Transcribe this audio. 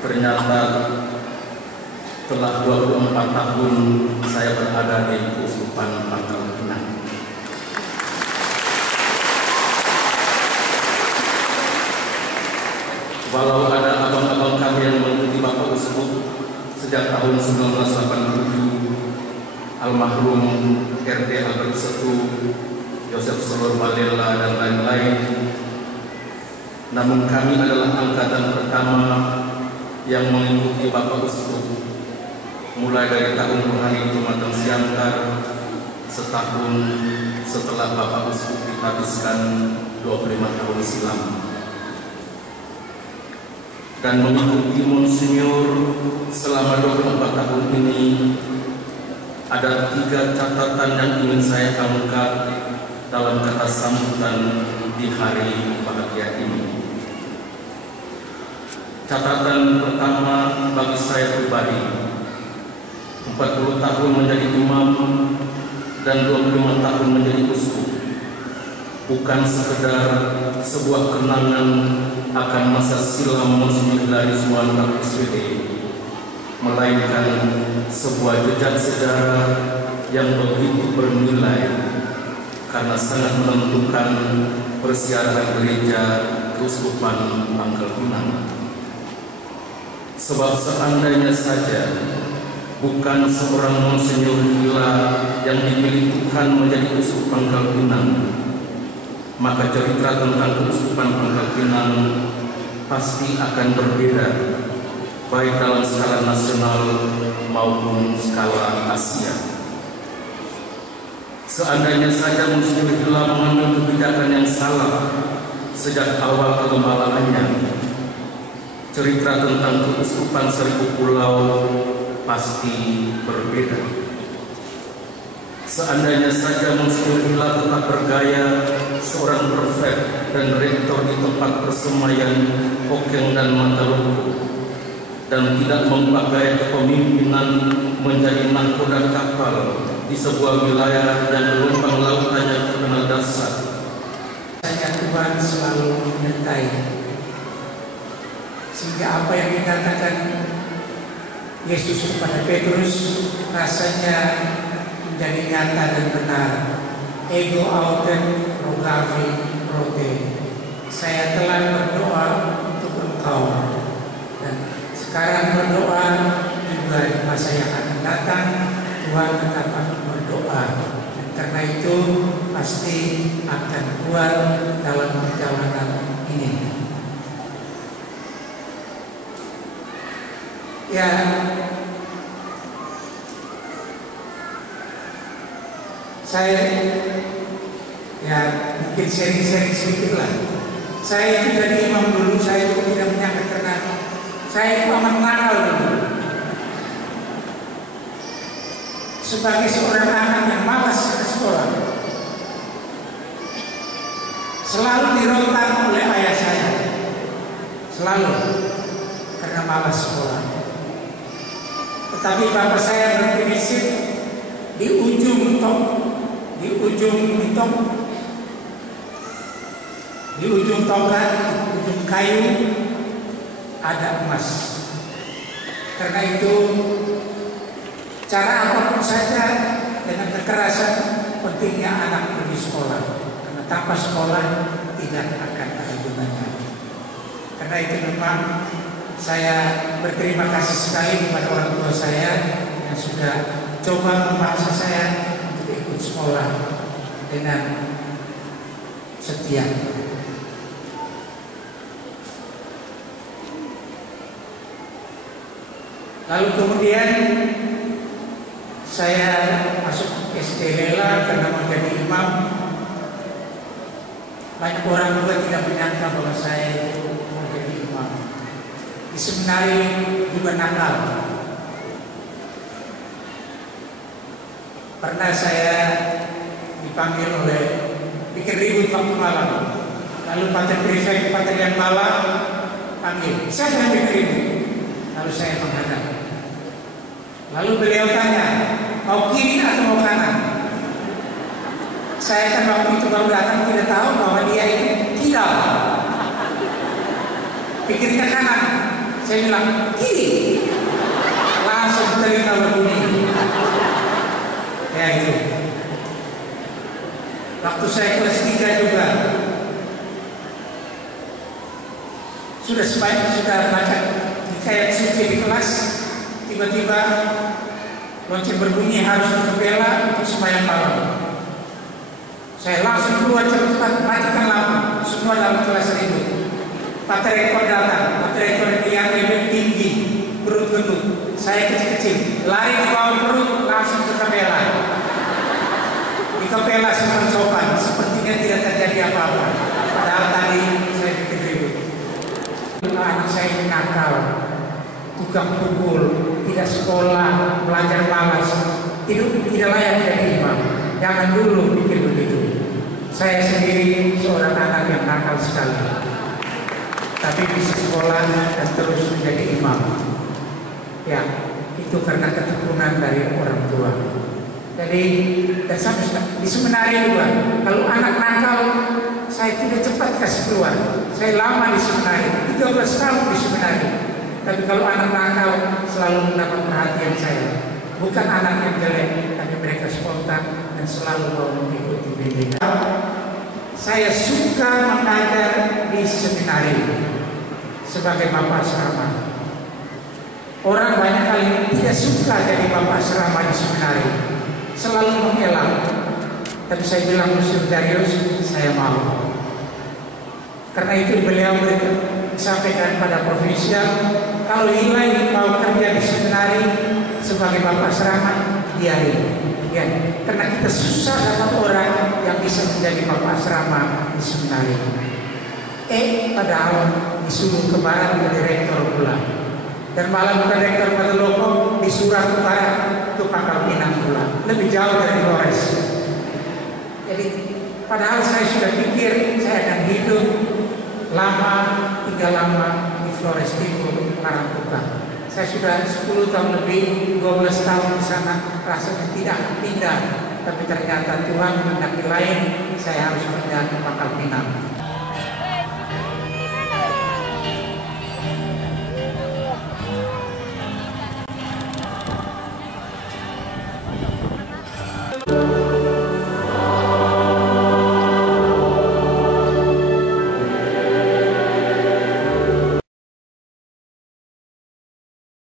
Ternyata telah 24 tahun saya berada di Keuskupan Pangkal Pinang. Walau ada abang-abang kami yang mengikuti Bapak Uskup sejak tahun 1987, almarhum RT Albert Setu, Yosef Solor Balela, dan lain-lain, namun kami adalah angkatan pertama yang mengikuti Bapak Uskup mulai dari tahun rohani Pematang Siantar setahun setelah Bapak Uskup dihabiskan 25 tahun silam, dan mengikuti Monsinyur selama 24 tahun ini. Ada 3 catatan yang ingin saya angkat dalam kata sambutan di hari bahagia ini. Catatan pertama bagi saya pribadi, 40 tahun menjadi imam dan 25 tahun menjadi uskup bukan sekedar sebuah kenangan akan masa silam Monsinyur Hilariswan SPD, melainkan sebuah jejak sejarah yang begitu bernilai karena sangat menentukan persiaran gereja Keuskupan Pangkal Pinang. Sebab seandainya saja bukan seorang Monsinyur Hila yang dipilih Tuhan menjadi Uskup Pangkal Pinang, maka cerita tentang Keuskupan Pangkal Pinang pasti akan berbeda, baik dalam skala nasional maupun skala Asia. Seandainya saja Monsinyur Hila mengambil kebijakan yang salah sejak awal kegembalaannya, cerita tentang Keuskupan Seribu Pulau pasti berbeda. Seandainya saja Monsinyur Hila tetap bergaya seorang prefek dan rektor di tempat persemaian Hokeng dan Mataluku, dan tidak mengubah gaya kepemimpinan menjadi nahkoda kapal di sebuah wilayah yang gelombang lautannya terkenal dahsyat. Saya Tuhan selalu menyertai, sehingga apa yang dikatakan Yesus kepada Petrus rasanya menjadi nyata dan benar. Ego autem rogavi prote. Saya telah berdoa untuk engkau, dan sekarang berdoa juga di masa yang akan datang. Tuhan tetap akan berdoa, dan karena itu pasti akan kuat dalam perjalanan ini. Ya, saya mungkin sharing sedikit lah. Saya itu dari imam dulu, saya juga tidak menyangka karena saya itu amat nakal dulu. Sebagai seorang anak yang malas ke sekolah, selalu dirontak oleh ayah saya, selalu, karena malas sekolah. Tetapi bapak saya berprinsip di ujung tongkat, di ujung kayu ada emas. Karena itu cara apapun saja dengan kekerasan, pentingnya anak pergi sekolah, karena tanpa sekolah tidak akan ada gunanya. Karena itu memang saya berterima kasih sekali kepada orang tua saya yang sudah coba memaksa saya untuk ikut sekolah dengan setia. Lalu kemudian saya masuk SD Lela karena menjadi imam. Banyak orang juga tidak menyangka bahwa saya itu menjadi imam. Di seminari juga nakal. Pernah saya dipanggil oleh bikin ribut waktu malam. Lalu pater prefek patrian malam panggil, siapa yang bikin ribut? Lalu saya menghadap. Lalu beliau tanya, mau kiri atau mau kanan? Saya kan waktu itu baru datang tidak tahu bahwa dia itu kidal. Pikir ke kanan. Saya bilang, kiri. Langsung telinga berbunyi. Ya itu. Waktu saya kelas 3 juga, sudah baca ayat suci di kelas, tiba-tiba lonceng berbunyi harus berbela untuk sembahyang malam. Saya langsung keluar cepat, matikan lampu. Semua dalam kelas ribut. Pak rekor datang, Pak rekor yang lebih tinggi, perut gendut. Saya kecil-kecil, lari di bawah perut, langsung ke kapela. Di kapela semua sopan, sepertinya tidak terjadi apa-apa. Padahal tadi saya bikin ribut. Anak saya ini nakal, tukang pukul, tidak sekolah, belajar malas, tidak layak jadi imam. Jangan dulu pikir begitu. Saya sendiri seorang anak yang nakal sekali, tapi bisa sekolah dan terus menjadi imam. Ya, itu karena keturunan dari orang tua. Jadi, dan sampai di seminari juga, kalau anak nakal, saya tidak cepat kasih keluar. Saya lama di seminari, 13 tahun di seminari. Tapi kalau anak nakal selalu mendapat perhatian saya. Bukan anak yang jelek, tapi mereka spontan dan selalu mau mengikuti bimbingan. Saya suka mengajar di seminari sebagai bapak asrama. Orang banyak kali tidak suka jadi bapak asrama di seminari, selalu mengelak. Tapi saya bilang Monsieur Darius, saya mau. Karena itu beliau sampaikan pada provinsial, kalau nilai mau kerja di seminari sebagai bapak asrama, biarin. Ya, karena kita susah dapat orang yang bisa menjadi bapak asrama di seminari. Padahal disuruh ke barat dari rektor pula, dan malah bukan rektor Patuloko, disuruh ke barat ke Pangkal Pinang pula, lebih jauh dari Flores. Jadi padahal saya sudah pikir saya akan hidup lama, tinggal lama di Flores Timur, Karangtukang. Saya sudah 10 tahun lebih, 12 tahun di sana, rasanya tidak akan pindah. Tapi ternyata Tuhan menghendaki lain, saya harus pindah ke Pangkal Pinang.